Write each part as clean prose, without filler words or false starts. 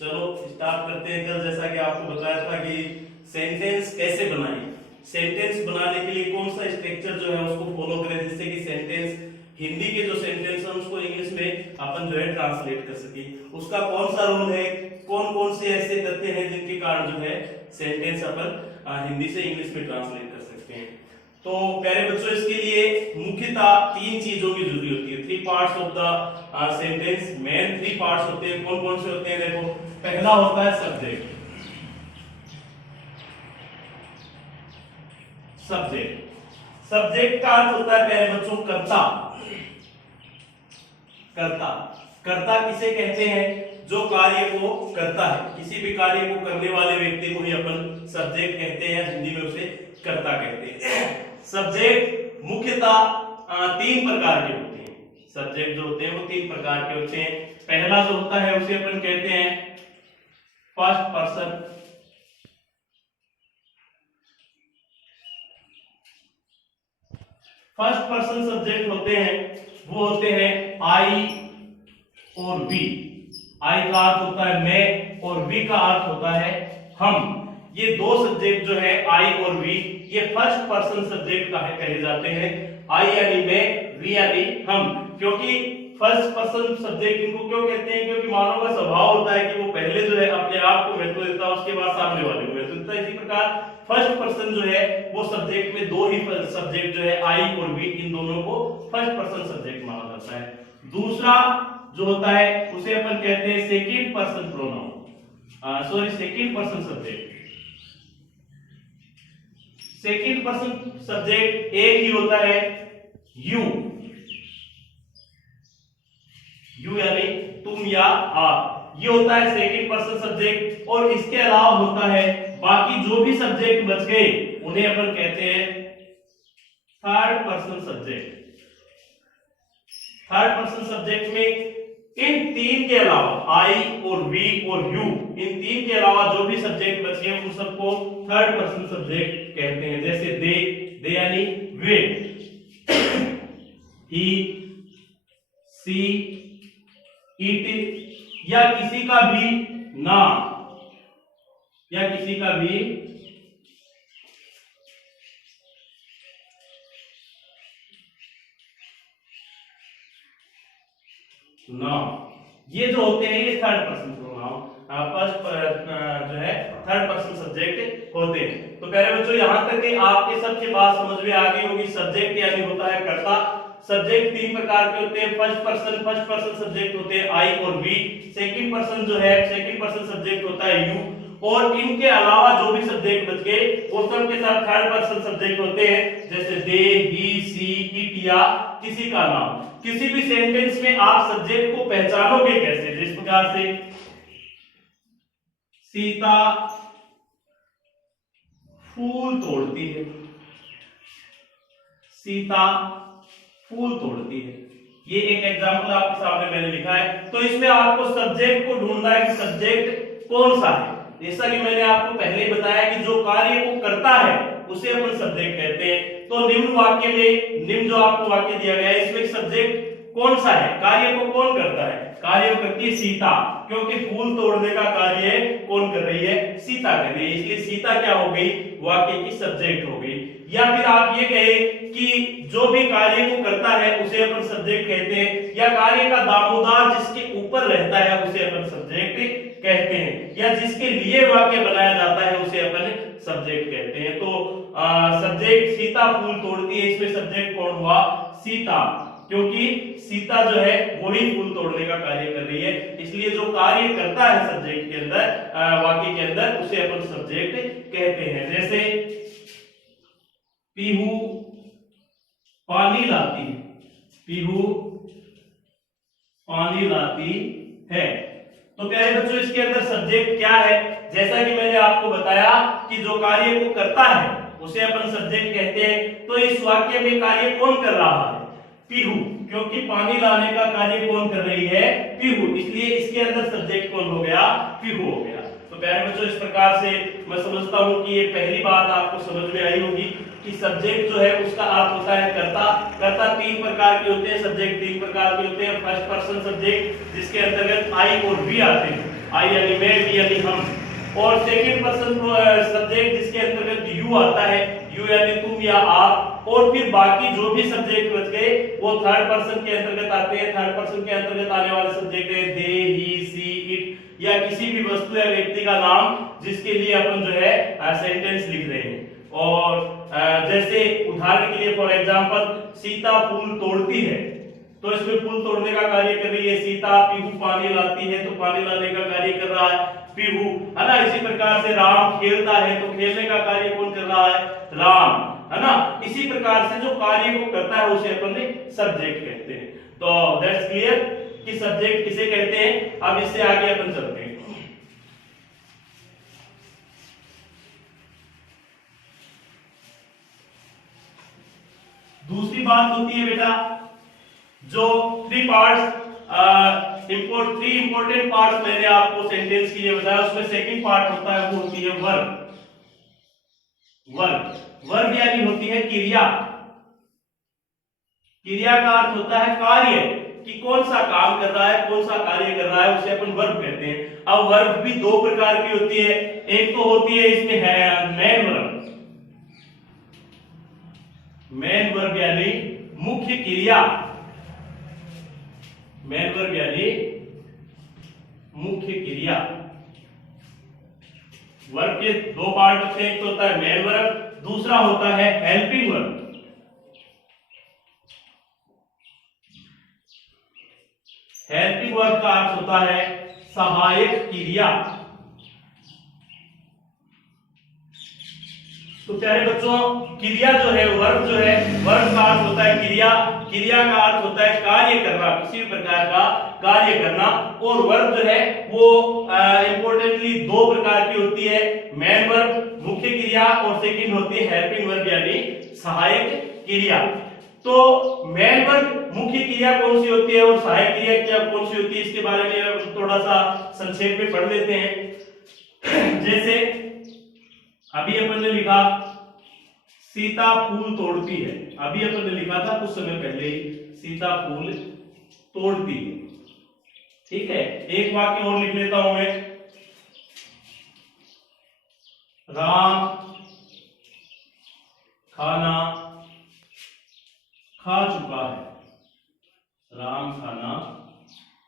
चलो स्टार्ट करते हैं। कल जैसा कि आपको बताया था कि सेंटेंस कैसे बनाएं, सेंटेंस बनाने के लिए कौन सा स्ट्रक्चर जो है उसको फॉलो करें जिससे कि सेंटेंस हिंदी के जो सेंटेंस है उसको इंग्लिश में अपन जो है ट्रांसलेट कर सके। उसका कौन सा रूल है, कौन कौन से ऐसे तथ्य हैं जिनके कारण जो है सेंटेंस अपन हिंदी से इंग्लिश में ट्रांसलेट कर सकते हैं। तो प्यारे बच्चों, इसके लिए मुख्यतः तीन चीजों की जरूरत होती है। 3 parts of the sentence, main 3 parts होते हैं। कौन कौन से होते हैं? देखो, पहला होता है सब्जेक्ट। सब्जेक्ट सब्जेक्ट का अर्थ होता है प्यारे बच्चों कर्ता। कर्ता कर्ता किसे कहते हैं? जो कार्य को करता है, किसी भी कार्य को करने वाले व्यक्ति को ही अपन सब्जेक्ट कहते हैं, हिंदी में उसे कर्ता कहते हैं। सब्जेक्ट मुख्यतः 3 प्रकार के होते हैं। सब्जेक्ट जो होते हैं वो 3 प्रकार के होते हैं। पहला जो होता है उसे अपन कहते हैं first person. First person subject होते हैं, वो होते हैं आई और वी। आई का अर्थ होता है मैं और वी का अर्थ होता है हम। ये दो सब्जेक्ट जो है आई और वी, ये फर्स्ट पर्सन सब्जेक्ट कहे जाते हैं। आई यानी मैं, वी यानी हम। क्योंकि फर्स्ट पर्सन सब्जेक्ट इनको क्यों कहते हैं? क्योंकि मानव का स्वभाव होता है कि वो पहले जो है अपने आप को महत्व देता है, उसके बाद सामने वाले को महत्व देता है। इसी प्रकार फर्स्ट पर्सन जो है वो सब्जेक्ट में दो ही सब्जेक्ट जो है आई और वी, इन दोनों को फर्स्ट पर्सन सब्जेक्ट माना जाता है। दूसरा जो होता है उसे अपन कहते हैं second person pronoun, sorry second person subject. Second person subject एक ही होता है यू, यू यानी तुम या आप, ये होता है सेकंड पर्सन सब्जेक्ट। और इसके अलावा होता है बाकी जो भी सब्जेक्ट बच गए उन्हें अपन कहते हैं third person subject. Third person subject में इन 3 के अलावा आई और वी और यू, इन 3 के अलावा जो भी सब्जेक्ट बचे हैं उन सबको थर्ड पर्सन सब्जेक्ट कहते हैं। जैसे दे यानी वे, ही, सी, इट, या किसी का भी नाम, या किसी का भी नाम, ये जो होते हैं ये थर्ड पर्सन प्रोनाउन जो है थर्ड पर्सन सब्जेक्ट होते हैं। तो प्यारे बच्चों, यहां तक कि आपके सबके बात समझ में आ गई होगी। सब्जेक्ट यानी होता है कर्ता। सब्जेक्ट 3 प्रकार के होते हैं। फर्स्ट पर्सन सब्जेक्ट होते हैं आई और वी। सेकंड पर्सन जो है सेकंड पर्सन सब्जेक्ट होता है यू। और इनके अलावा जो भी सब्जेक्ट बच गए वो सब के साथ थर्ड पर्सन सब्जेक्ट होते हैं। जैसे दे, ही, सी, इट, या किसी का नाम। किसी भी सेंटेंस में आप सब्जेक्ट को पहचानोगे कैसे? जिस प्रकार से सीता फूल तोड़ती है, सीता फूल तोड़ती है, ये एक एग्जांपल आपके सामने मैंने लिखा है। तो इसमें आपको सब्जेक्ट को ढूंढना है कि सब्जेक्ट कौन सा है। जैसा कि मैंने आपको पहले ही बताया कि जो कार्य को करता है उसे अपन सब्जेक्ट कहते हैं। तो निम्न वाक्य में, निम्न जो आपको वाक्य दिया गया है इसमें सब्जेक्ट कौन सा है? कार्य को कौन करता है? कार्य को करती है सीता, क्योंकि फूल तोड़ने का कार्य कौन कर रही है? सीता कर रही है। इसलिए सीता क्या हो गई? वाक्य की सब्जेक्ट हो गई। या फिर आप ये कहें कि जो भी कार्य को करता है उसे अपन सब्जेक्ट कहते हैं, या कार्य का दामोदार जिसके ऊपर रहता है उसे अपन सब्जेक्ट कहते हैं, या जिसके लिए वाक्य बनाया जाता है उसे अपन सब्जेक्ट कहते हैं। तो सब्जेक्ट सीता फूल तोड़ती है, इसमें सब्जेक्ट कौन हुआ? सीता, क्योंकि सीता जो है वही फूल तोड़ने का कार्य कर रही है। इसलिए जो कार्य करता है सब्जेक्ट के अंदर, वाक्य के अंदर, उसे अपन सब्जेक्ट कहते हैं। जैसे पीहू पानी लाती है, पीहू पानी लाती है। तो प्यारे बच्चों, इसके अंदर सब्जेक्ट क्या है? जैसा कि मैंने आपको बताया कि जो कार्य को करता है उसे अपन सब्जेक्ट कहते हैं। तो इस वाक्य में कार्य कौन कर रहा है? पीहू, क्योंकि पानी लाने का कार्य कौन कर रही है? पीहू। इसलिए इसके अंदर सब्जेक्ट कौन हो गया? पीहू हो गया। तो प्यारे बच्चों, इस प्रकार से मैं समझता हूं कि ये पहली बात आपको समझ में आई होगी कि सब्जेक्ट जो है उसका अर्थ होता है कर्ता। कर्ता 3 प्रकार के होते हैं, सब्जेक्ट 3 प्रकार के होते हैं। फर्स्ट पर्सन सब्जेक्ट जिसके अंतर्गत आई और वी आते हैं। आई यानी मैं, वी यानी हम, और सेकंड पर्सन सब्जेक्ट जिसके अंतर्गत यू आता है, यू यानी तुम या आप, और फिर बाकी जो भी सब्जेक्ट बच गए वो थर्ड पर्सन के अंतर्गत आते हैं। थर्ड पर्सन के अंतर्गत आने वाले सब्जेक्ट है दे, ही, सी, इट या किसी भी वस्तु या व्यक्ति का नाम जिसके लिए अपन जो है सेंटेंस लिख रहे हैं। और जैसे उदाहरण के लिए फॉर एग्जांपल सीता फूल तोड़ती है, तो इसमें फूल तोड़ने का कार्य कर रही है सीता। पीहू पानी लाती है, तो पानी लाने का कार्य कर रहा है पीहू, है ना। इसी प्रकार से राम खेलता है, तो खेलने का कार्य कौन कर रहा है, राम, है ना। इसी प्रकार से जो कार्य को करता है उसे अपन सब्जेक्ट कहते हैं। तो दैट्स क्लियर कि सब्जेक्ट किसे कहते हैं। अब इससे आगे अपन चलते हैं। दूसरी बात होती है बेटा, जो थ्री इंपॉर्टेंट पार्ट्स मैंने आपको सेंटेंस के लिए बताया, उसमें सेकंड पार्ट होता है वो होती है वर्ब। वर्ब यानी होती है क्रिया। क्रिया का अर्थ होता है कार्य, कि कौन सा काम कर रहा है, कौन सा कार्य कर रहा है, उसे अपन वर्ब कहते हैं। अब वर्ब भी दो प्रकार की होती है। एक तो होती है इसमें है मेन वर्ब। मेन वर्ब यानी मुख्य क्रिया, मेन वर्ब यानी मुख्य क्रिया। वर्ब के दो पार्ट होते हैं, एक तो होता है मेन वर्ब, दूसरा होता है हेल्पिंग वर्ब। हेल्पिंग वर्ब का अर्थ होता है सहायक क्रिया। तो प्यारे बच्चों, क्रिया जो है, वर्ब जो है, वर्ब का अर्थ होता है क्रिया, क्रिया का अर्थ होता है कार्य करना, किसी भी प्रकार का कार्य करना। और वर्ब जो है वो इंपॉर्टेंटली दो प्रकार की होती है, मेन वर्ब मुख्य क्रिया, और सेकंड होती है हेल्पिंग वर्ब यानी सहायक क्रिया। तो मेन वर्ब मुख्य क्रिया कौन सी होती है और सहायक क्रिया क्या कौन सी होती है, इसके बारे में थोड़ा सा संक्षेप में पढ़ लेते हैं। जैसे अभी अपन ने लिखा सीता फूल तोड़ती है, अभी अपन ने लिखा था कुछ समय पहले ही सीता फूल तोड़ती है, ठीक है। एक वाक्य और लिख लेता हूं मैं, राम खाना खा चुका है, राम खाना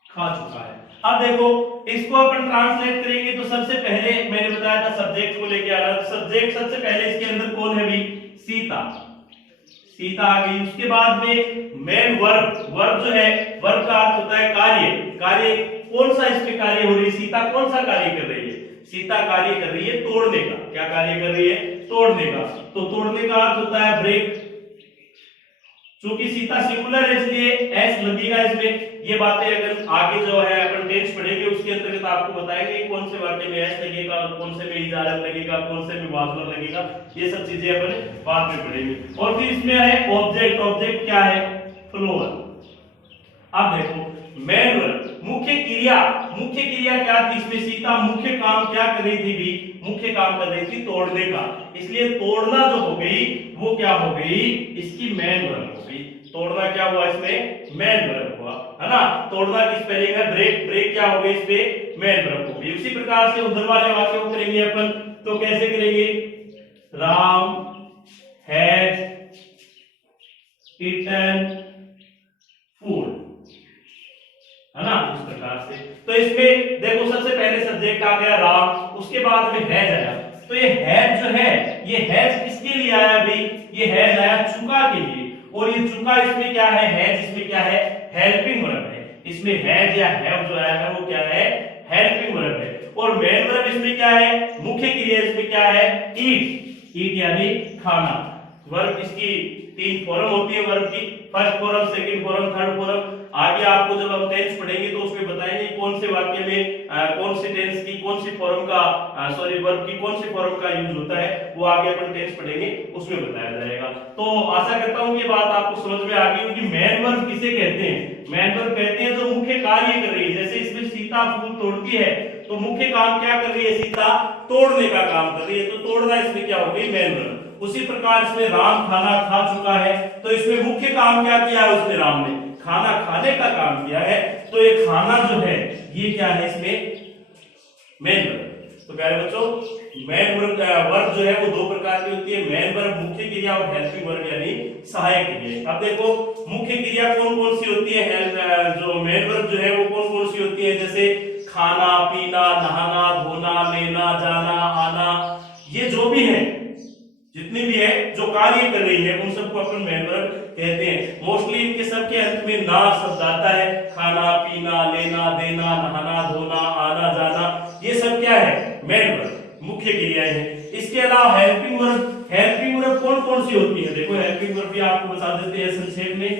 खा चुका है। अब देखो इसको अपन ट्रांसलेट करेंगे तो सबसे पहले मैंने बताया था सब्जेक्ट को लेके आ रहा, सब्जेक्ट सबसे पहले इसके अंदर कौन है भी, सीता, सीता आ गई। उसके बाद में मेन वर्ब, वर्ब जो है, वर्ब का अर्थ होता है कार्य, कार्य कौन सा इसमें कार्य हो रही है, सीता कौन सा कार्य कर रही है, सीता कार्य कर रही है तोड़ने का। क्या कार्य कर रही है, तोड़ने का। तो तोड़ने का अर्थ होता है ब्रेक। चूंकि सीता सिंगुलर है इसलिए एस लगेगा इसमें। ये बातें अगर आगे जो है अपन टेंस पढ़ेंगे उसके अंतर्गत आपको बताएंगे कौन से वाक्य में एस लगेगा, कौन से में इजारत लगेगा, कौन से में वाज़ लगेगा, ये सब चीजें अपन बाद में पढ़ेंगे। और फिर इसमें है ऑब्जेक्ट, ऑब्जेक्ट क्या है, फ्लोवर। अब देखो मेन वर्ब मुख्य क्रिया, मुख्य क्रिया क्या थी इसमें, सीता मुख्य काम क्या कर रही थी भी, मुख्य काम कर रही थी तोड़ने का, इसलिए तोड़ना जो हो गई वो क्या हो गई, इसकी मेन वर्ब हो गई। तोड़ना क्या हुआ इसमें, मेन वर्ब हुआ, है ना। तोड़ना की स्पेलिंग है ब्रेक, ब्रेक क्या हो गई इस पे, मेन वर्ब हो गई। उसी प्रकार से उधर वाले वाक्य को करेंगे अपन, तो कैसे करेंगे, राम हैज ईटन फूड, है ना, इस प्रकार से। तो इसमें देखो सबसे पहले सब्जेक्ट आ गया राम, उसके बाद में हैज आया। तो ये हैज जो है, ये हैज किसके लिए आया भाई, ये हैज आया चुका के लिए। और ये चुका इसमें क्या है, हैज इसमें क्या है, हेल्पिंग वर्ब है। इसमें हैज या हैव जो आया है वो क्या है, हेल्पिंग वर्ब है। और मेन वर्ब इसमें क्या है, मुख्य क्रिया इसमें क्या है, ईट, ईट यानी खाना। वर्ब इसकी तीन फॉर्म होती है वर्ब की, first form, second form, third form. आगे आपको जब हम टेंस पढ़ेंगे तो उसमें बताएंगे कौन से वाक्य में कौन सी टेंस की कौन सी फॉर्म का वर्ब की कौन सी फॉर्म का यूज होता है, वो आगे अपन टेंस पढ़ेंगे उसमें बताया जाएगा। तो आशा करता हूं कि बात आपको समझ में आ गई होगी। मेन वर्ब किसे कहते हैं, मेन वर्ब कहते हैं जो मुख्य कार्य कर रही है। जैसे इसमें सीता फूल तोड़ती है, तो मुख्य काम क्या कर रही है, सीता तोड़ने का काम कर रही है, तो तोड़ना इसमें क्या हो गई, मेन वर्ब। उसी प्रकार इसमें राम खाना खा चुका है, तो इसमें मुख्य काम क्या किया है उसने, राम ने खाना खाने का काम किया है। तो ये खाना जो है ये क्या है, इसमें मेन वर्ब। तो प्यारे बच्चों, मेन वर्ब जो है वो दो प्रकार की होती है, मेन वर्ब मुख्य क्रिया और हेल्पिंग वर्ब यानी सहायक क्रिया। अब देखो मुख्य क्रिया कौन कौन सी होती है, जो मेन वर्ब जो है वो कौन कौन सी होती है, जैसे खाना, पीना, नहाना, धोना, लेना, जाना, आना, ये जो भी है, जितनी भी है जो कार्य कर रही है उन सबको अपन मेन वर्ब कहते हैं। मोस्टली इनके सबके अंत में ना शब्द आता है, खाना, पीना, लेना, देना, नहाना, धोना, आना, जाना, ये सब क्या है, मेन वर्ब, मुख्य क्रियाएं हैं। इसके अलावा हेल्पिंग वर्ब कौन कौन सी होती है, देखो हेल्पिंग वर्ब भी आपको बता देते हैं संक्षेप में,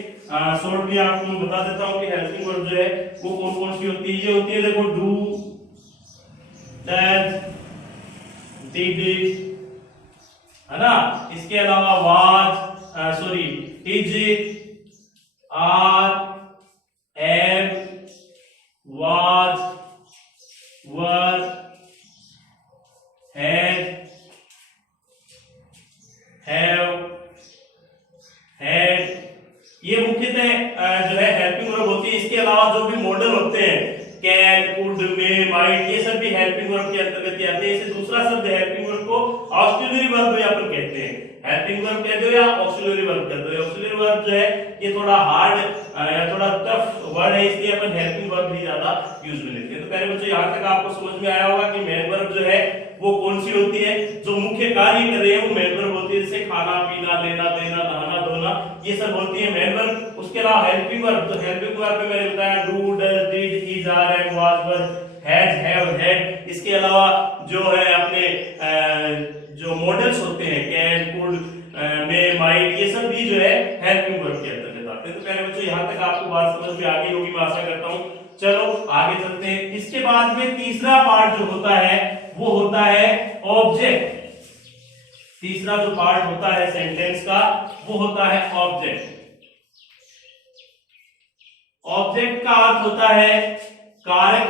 शॉर्ट भी आपको बता देता हूं कि हेल्पिंग वर्ब जो है वो कौन कौन सी होती है। ये होती है देखो डू, डज, डिड, है ना। इसके अलावा was, sorry, is, are, am, was, were, has, have, had, ये मुख्यतः जो है हेल्पिंग वर्ब होती है। इसके अलावा जो भी मॉडल होते हैं, कैन, कुड, मे, माइट, ये सब भी हेल्पिंग वर्ब के अंतर्गत आते हैं। इसे दूसरा शब्द हेल्पिंग वर्ब को ऑक्सिलरी वर्ब भी अपन कहते हैं, हेल्पिंग वर्ब कहते हो या ऑक्सिलरी वर्ब कहते हो। ऑक्सिलरी वर्ब जो है ये थोड़ा हार्ड या थोड़ा टफ वर्ड है, इसलिए अपन हेल्पिंग वर्ब ही ज्यादा यूज में लेते हैं। तो पहले बच्चों यहाँ तक आपको समझ में आया होगा कि मेन वर्ब जो है वो कौन सी होती है, जो मुख्य कार्य कर रही है वो मेन वर्ब होती है, जैसे खाना, पीना, लेना, देना, नहाना, धोना, ये सब होती है मेन वर्ब। उसके अलावा हेल्पिंग वर्ब, तो हेल्पिंग वर्ब में मैंने बताया do, does, did, is, are, am, was, were, has, have, had. इसके अलावा जो है अपने जो मॉडल्स होते हैं, कैन, कुड, मे, माइट, ये सब भी जो है हेल्पिंग वर्ब के अंतर्गत आते हैं। तो पहले बच्चों यहाँ तक आपको बात समझ में आ गई होगी, मैं आशा करता हूँ। चलो आगे चलते हैं। इसके बाद में तीसरा पार्ट जो होता है वो होता है ऑब्जेक्ट। तीसरा जो पार्ट होता है सेंटेंस का वो होता है ऑब्जेक्ट। ऑब्जेक्ट का अर्थ होता है कारक,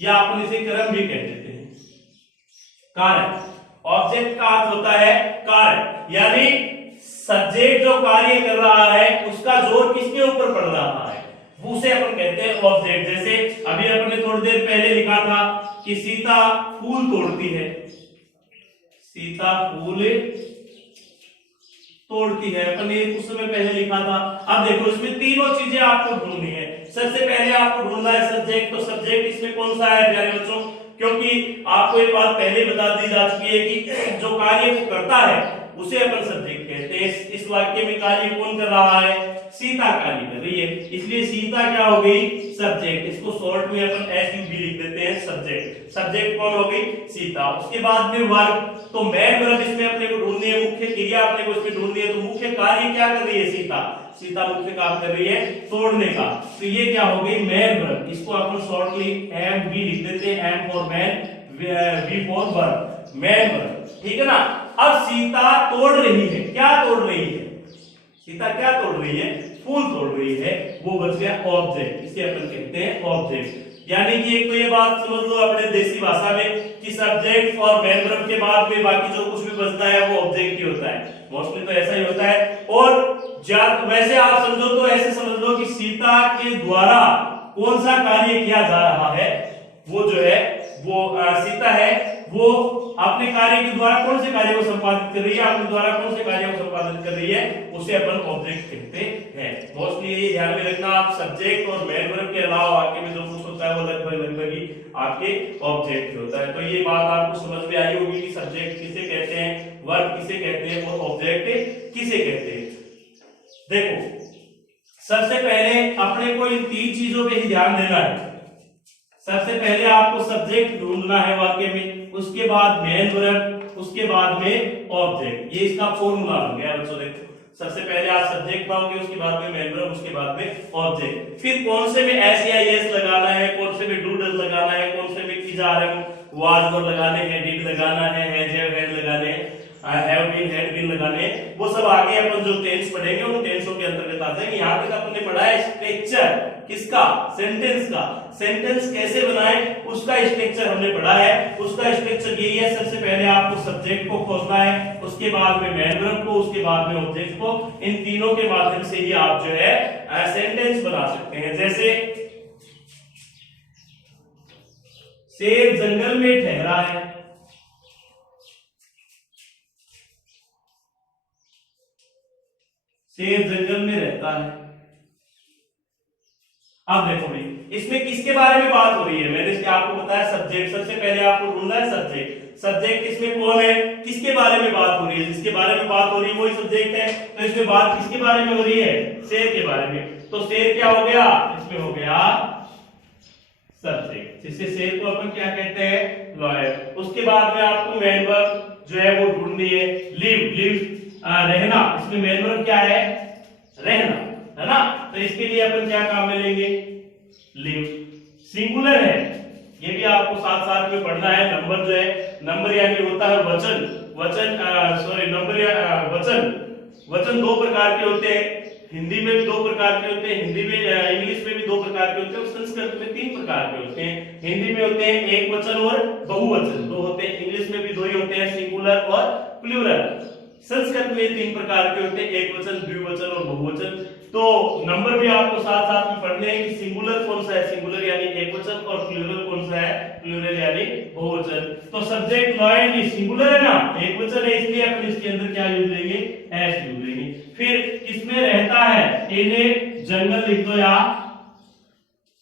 या अपन इसे क्रम भी कह देते हैं, कारक। ऑब्जेक्ट का अर्थ होता है कारक, यानी सब्जेक्ट जो कार्य कर रहा है उसका जोर किसके ऊपर पड़ रहा है, उसे अपन कहते हैं ऑब्जेक्ट। जैसे अभी अपन ने थोड़ी देर पहले लिखा था कि सीता फूल तोड़ती है, सीता फूल तोड़ती है, अपन ने कुछ समय पहले लिखा था। अब देखो इसमें तीनों चीजें आपको ढूंढनी है। सबसे पहले आपको ढूंढना है सब्जेक्ट। तो सब्जेक्ट इसमें कौन सा है प्यारे बच्चों, क्योंकि आपको एक बात पहले बता दी जा चुकी है कि जो कार्य को करता है उसे अपन सब्जेक्ट कहते हैं। इस वाक्य में कार्य कौन कर रहा है, सीता कार्य कर रही है, इसलिए सीता क्या हो गई, सब्जेक्ट। इसको शॉर्ट में अपन एसयूवी लिख देते हैं, सब्जेक्ट। सब्जेक्ट कौन हो गई, सीता। उसके बाद में वर्ब, तो मेन वर्ब इसमें अपने को ढूंढनी है, मुख्य क्रिया अपने को इसमें ढूंढनी है। तो मुख्य कार्य क्या कर रही है, सीता। सीता मुख्य काम कर रही है तोड़ने का, तो ये क्या हो गई, मेन वर्ब। इसको अपन शॉर्टली एम वी लिख देते हैं, M for man, V for verb, main verb, ठीक है ना। अब सीता तोड़ रही है, क्या तोड़ रही है, सीता क्या तोड़ रही है, फूल तोड़ रही है, वो बच गया ऑब्जेक्ट। इसे अपन कहते हैं ऑब्जेक्ट। यानी कि एक तो ये बात समझ लो अपने देसी भाषा में कि सब्जेक्ट और मेन वर्ब के बाद में बाकी जो कुछ भी बचता है वो ऑब्जेक्ट ही होता है। मोस्टली तो ऐसा ही होता है। और वैसे आप समझो तो ऐसे समझ लो कि सीता के द्वारा कौन सा कार्य किया जा रहा है, वो जो है वो सीता है, वो अपने कार्य के द्वारा कौन से कार्य को संपादित कर रही है, अपने द्वारा कौन से कार्य को संपादित कर रही है, उसे अपन ऑब्जेक्ट कहते हैं। मोस्टली ये ध्यान में रखना, आप सब्जेक्ट और मेन वर्ब के अलावा वाक्य में जो कुछ होता है वो लगभग ही आपके ऑब्जेक्ट होता है। तो ये बात आपको समझ में आई होगी कि सब्जेक्ट किसे कहते हैं, वर्ब किसे कहते हैं और ऑब्जेक्ट किसे कहते हैं। देखो सबसे पहले अपने को इन तीन चीजों पे ही ध्यान देना है। सबसे पहले आपको सब्जेक्ट ढूंढना है वाक्य में, उसके बाद मेन वर्ब, उसके बाद में ऑब्जेक्ट। ये इसका फॉर्मूला हो गया बच्चों। देखो सबसे पहले आप सब्जेक्ट पाओगे, उसके बाद में मेन वर्ब, उसके बाद में ऑब्जेक्ट। फिर कौन से में एस या एस लगाना है, कौन से में डू डज लगाना है, कौन से में is are am was were लगाने हैं, डिड लगाना है, हैज हैव हैड लगाने हैं, हैव बीन हैड बीन लगाने, वो सब आगे अपन जो टेंस पढ़ेंगे उन टेंसों के अंतर्गत आ जाएंगे। यहाँ तक अपन ने पढ़ा है स्ट्रक्चर किसका, सेंटेंस का। सेंटेंस कैसे बनाए उसका स्ट्रक्चर हमने पढ़ा है। उसका स्ट्रक्चर यही है, सबसे पहले आपको सब्जेक्ट को खोजना है, उसके बाद में मेन वर्ब को, उसके बाद में ऑब्जेक्ट को। इन तीनों के माध्यम से ही आप जो है सेंटेंस बना सकते हैं। जैसे शेर जंगल में ठहरा है। शेर जंगल में रहता है। अब देखो भाई, इसमें किसके बारे में बात हो रही है? मैंने इसके आपको बताया सब्जेक्ट। सबसे पहले आपको ढूंढना है सब्जेक्ट। सब्जेक्ट इसमें कौन है, किसके बारे में बात हो रही है? जिसके बारे में बात हो रही है वही सब्जेक्ट है। तो इसमें बात किसके बारे में हो रही है? शेर के बारे में। तो शेर क्या हो गया? इसमें हो गया सब्जेक्ट, जिससे शेर को अपन क्या कहते हैं? लॉयर। उसके बाद में आपको मेन वर्ब जो है वो ढूंढनी है। लिव, रहना। इसमें मेन वर्ब क्या है? रहना, है ना? तो इसके लिए अपन क्या काम में लेंगे? लिव। सिंगुलर है, ये भी आपको साथ साथ में पढ़ना है। नंबर जो है, नंबर यानी होता है वचन। नंबर या वचन दो प्रकार के होते हैं। हिंदी में भी दो प्रकार के होते हैं, हिंदी में इंग्लिश में भी दो प्रकार के होते हैं, और संस्कृत में तीन प्रकार के होते हैं। हिंदी में होते हैं एक वचन और बहुवचन, दो होते हैं। इंग्लिश में भी दो ही होते हैं, सिंगुलर और प्लूरल। संस्कृत में तीन प्रकार के होते हैं, एक वचन, द्विवचन और बहुवचन। तो नंबर भी आपको साथ साथ में पढ़ने हैं कि सिंगुलर कौन सा है, सिंगुलर यानी एक वचन, और प्लूरल कौन सा है, प्लूरल यानी बहुवचन। तो सब्जेक्ट लॉयर सिंगुलर है ना, एक वचन है, इसलिए अपन इसके अंदर क्या यूज लेंगे? एस यूज लेंगे। फिर किसमें रहता है? इन्हें जंगल लिख दो या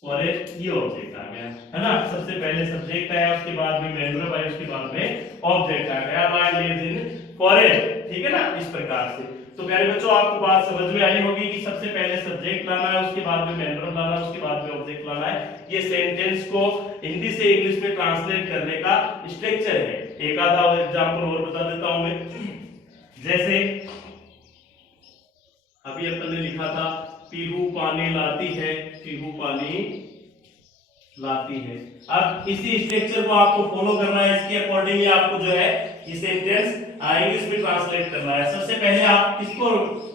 फॉरेस्ट, ये ऑब्जेक्ट आ गया, है ना? सबसे पहले सब्जेक्ट आया, उसके बाद में मेन वर्ब आया, उसके बाद में ऑब्जेक्ट आ गया। लॉयर लिव्स इन फॉरेस्ट, ठीक है ना? इस प्रकार से। तो प्यारे बच्चों, आपको बात समझ में आई होगी कि सबसे पहले सब्जेक्ट लाना है, उसके बाद में मेन वर्ब लाना है, उसके बाद में ऑब्जेक्ट लाना है। ये सेंटेंस को हिंदी से इंग्लिश में ट्रांसलेट करने का स्ट्रक्चर है। एक आधा एग्जांपल और बता देता हूं मैं। जैसे अभी अपन ने लिखा था, पीहू पानी लाती है, पीहू पानी लाती है। अब इसी स्ट्रक्चर को आपको फॉलो करना है, इसके अकॉर्डिंग आपको जो है ये सेंटेंस इंग्लिश में ट्रांसलेट करना है। सबसे पहले आप किसको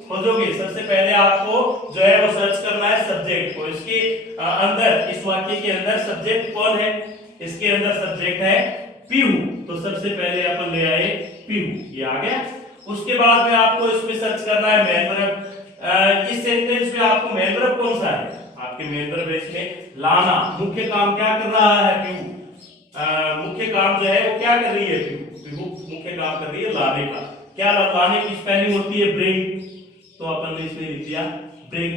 खोजोगे? सबसे पहले आपको जो है वो सर्च करना है सब्जेक्ट को। इसके अंदर, इस वाक्य के अंदर सब्जेक्ट कौन है? इसके अंदर सब्जेक्ट है पीहू। तो सबसे पहले अपन ले आए पीहू, ये आ गया। उसके बाद में आपको इसमें सर्च करना है मेन वर्ब। इस सेंटेंस में आपको मेन वर्ब कौन सा है? आपके मेन वर्ब इसमें लाना। मुख्य काम क्या कर रहा है पीहू? मुख्य काम जो है वो क्या कर रही है पीहू? पीहू मुख्य काम कर रही है लाने का। क्या लाने की स्पेलिंग होती है? ब्रिंग। तो अपन ने इसमें लिख दिया ब्रिंग।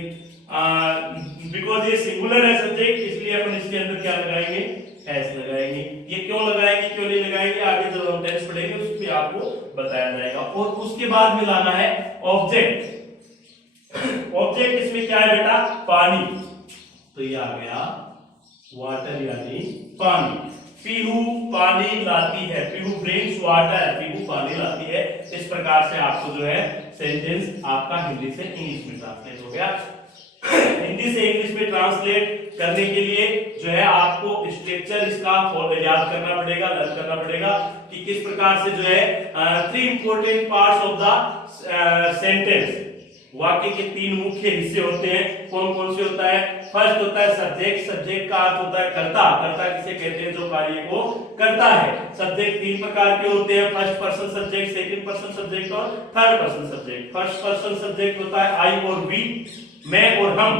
बिकॉज ये सिंगुलर है सब्जेक्ट, इसलिए अपन इसके अंदर क्या लगाएंगे? एस लगाएंगे। ये क्यों लगाएंगे, क्यों नहीं लगाएंगे, आगे जब हम टेंस पढ़ेंगे उसमें आपको बताया जाएगा। और उसके बाद में लाना है ऑब्जेक्ट। ऑब्जेक्ट इसमें क्या है बेटा? पानी। तो ये आ गया वाटर यानी पानी। पीहू पानी लाती है, पीहू ब्रिंग्स वाटर, पीहू पानी लाती है। इस प्रकार से आपको जो है सेंटेंस आपका हिंदी से इंग्लिश में ट्रांसलेट हो गया। हिंदी से इंग्लिश में ट्रांसलेट करने के लिए जो है आपको स्ट्रक्चर इसका याद करना पड़ेगा, लर्न करना पड़ेगा कि किस प्रकार से जो है 3 important parts of the sentence. वाक्य के 3 मुख्य हिस्से होते हैं। कौन कौन से होता है? फर्स्ट होता है सब्जेक्ट। सब्जेक्ट का अर्थ होता है कर्ता। कर्ता किसे कहते हैं? जो कार्य को करता है। सब्जेक्ट 3 प्रकार के होते हैं, first person subject, second person subject और third person subject. First person subject होता है आई और वी, मैं और हम।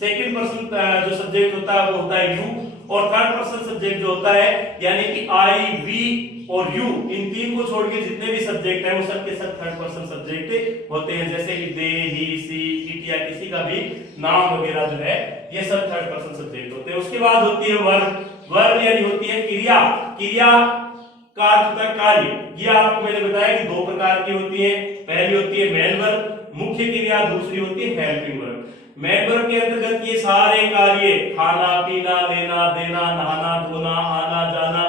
सेकंड पर्सन जो सब्जेक्ट होता है वो होता है यू, और थर्ड पर्सन सब्जेक्ट जो होता है यानी कि आई, वी और यू, इन 3 को छोड़ के जितने भी सब्जेक्ट है वो सब के सब थर्ड पर्सन सब्जेक्ट होते हैं। जैसे कि दे, ही, सी, इट या किसी का भी नाम वगैरह जो है ये सब थर्ड पर्सन सब्जेक्ट होते हैं। उसके बाद होती है वर्ब। वर्ब यानी होती है क्रिया। क्रिया का अर्थ होता है कार्य। ये आपको मैंने बताया कि 2 प्रकार की होती है। पहली होती है मेन वर्ब, मुख्य क्रिया। दूसरी होती है हेल्पिंग वर्ब। मेन वर्ब के अंतर्गत ये सारे कार्य, खाना, पीना, लेना, देना, नहाना, धोना, आना, जाना,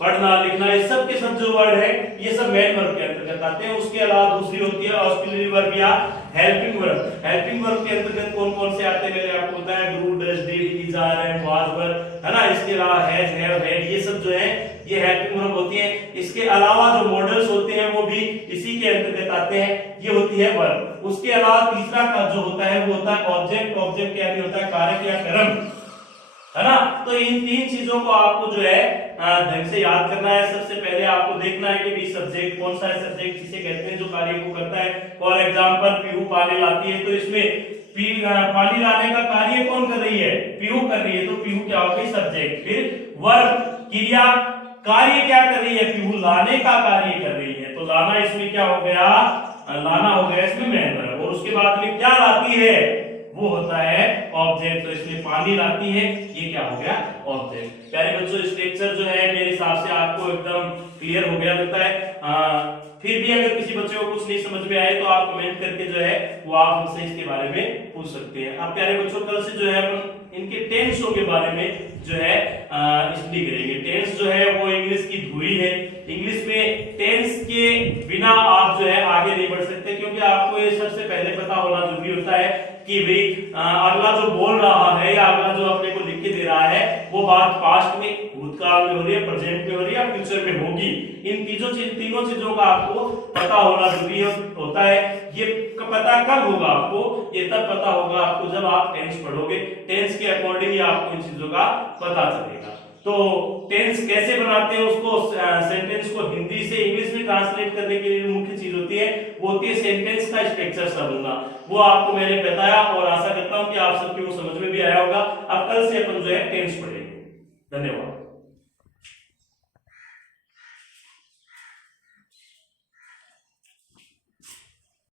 पढ़ना, लिखना, ये सब के सब जो वर्ड है ये सब मेन वर्ब के अंतर्गत आते हैं। उसके अलावा दूसरी होती है ऑक्सिलरी वर्ब या हेल्पिंग वर्ब। हेल्पिंग वर्ब के अंतर्गत कौन कौन से आते हैं मैंने आपको बताया, do, does, did, is, are and was, were, है ना? इसके अलावा हैज, हैव, हैड, ये सब जो है ये हेल्पिंग वर्ब होती है। इसके अलावा जो मॉडल्स होते हैं वो भी इसी के अंतर्गत आते हैं, ये होती है वर्ब। उसके अलावा तीसरा का जो होता है वो होता है ऑब्जेक्ट। ऑब्जेक्ट क्या होता है? कारक या कर्म, है ना? तो इन 3 चीजों को आपको जो है ढंग से याद करना है। सबसे पहले आपको देखना है कि भी सब्जेक्ट कौन सा है। सब्जेक्ट जिसे कहते हैं जो कार्य को करता है। फॉर एग्जांपल पीहू पानी लाती है, तो इसमें पानी लाने का कार्य कौन कर रही है, पीहू कर रही है, तो पीहू क्या हो गई सब्जेक्ट। फिर वर्ब क्रिया, कार्य क्या कर रही है, पीहू लाने का कार्य कर रही है, तो लाना इसमें क्या हो गया, लाना हो गया इसमें मेन वर्ब। और उसके बाद में क्या लाती है, वो होता है ऑब्जेक्ट, तो इसमें पानी लाती है, ये क्या हो गया ऑब्जेक्ट। प्यारे बच्चों स्ट्रक्चर जो है मेरे हिसाब से आपको एकदम क्लियर हो गया लगता है। फिर भी अगर किसी बच्चे को कुछ नहीं समझ में आए तो आप कमेंट करके जो है वो आप हमसे इसके बारे में पूछ सकते हैं। अब प्यारे बच्चों कल से जो है अपन इनके टेंसों के बारे में जो है स्टडी करेंगे। टेंस जो है वो इंग्लिश की धुरी है, इंग्लिश में टेंस के बिना आप जो है आगे नहीं बढ़ सकते, क्योंकि आपको ये सबसे पहले पता होना जरूरी होता है कि भाई अगला जो बोल रहा है या अगला जो अपने को लिख के दे रहा है वो बात पास्ट में, भूतकाल में हो रही है, प्रेजेंट में हो रही है, फ्यूचर में होगी। इन तीनों चीजों का आपको पता होना जरूरी होता है। ये पता कब होगा आपको, ये तब पता होगा आपको जब आप टेंस पढ़ोगे, टेंस के अकॉर्डिंग ही आपको इन चीजों का पता चलेगा। तो टेंस कैसे बनाते हैं उसको, सेंटेंस को हिंदी से इंग्लिश में ट्रांसलेट करने के लिए मुख्य चीज होती है वो होती है सेंटेंस का स्ट्रक्चर समझना। वो आपको मैंने बताया और आशा करता हूं कि आप सबको वो समझ में भी आया होगा। अब कल से अपन जो है टेंस पढ़ेंगे। धन्यवाद।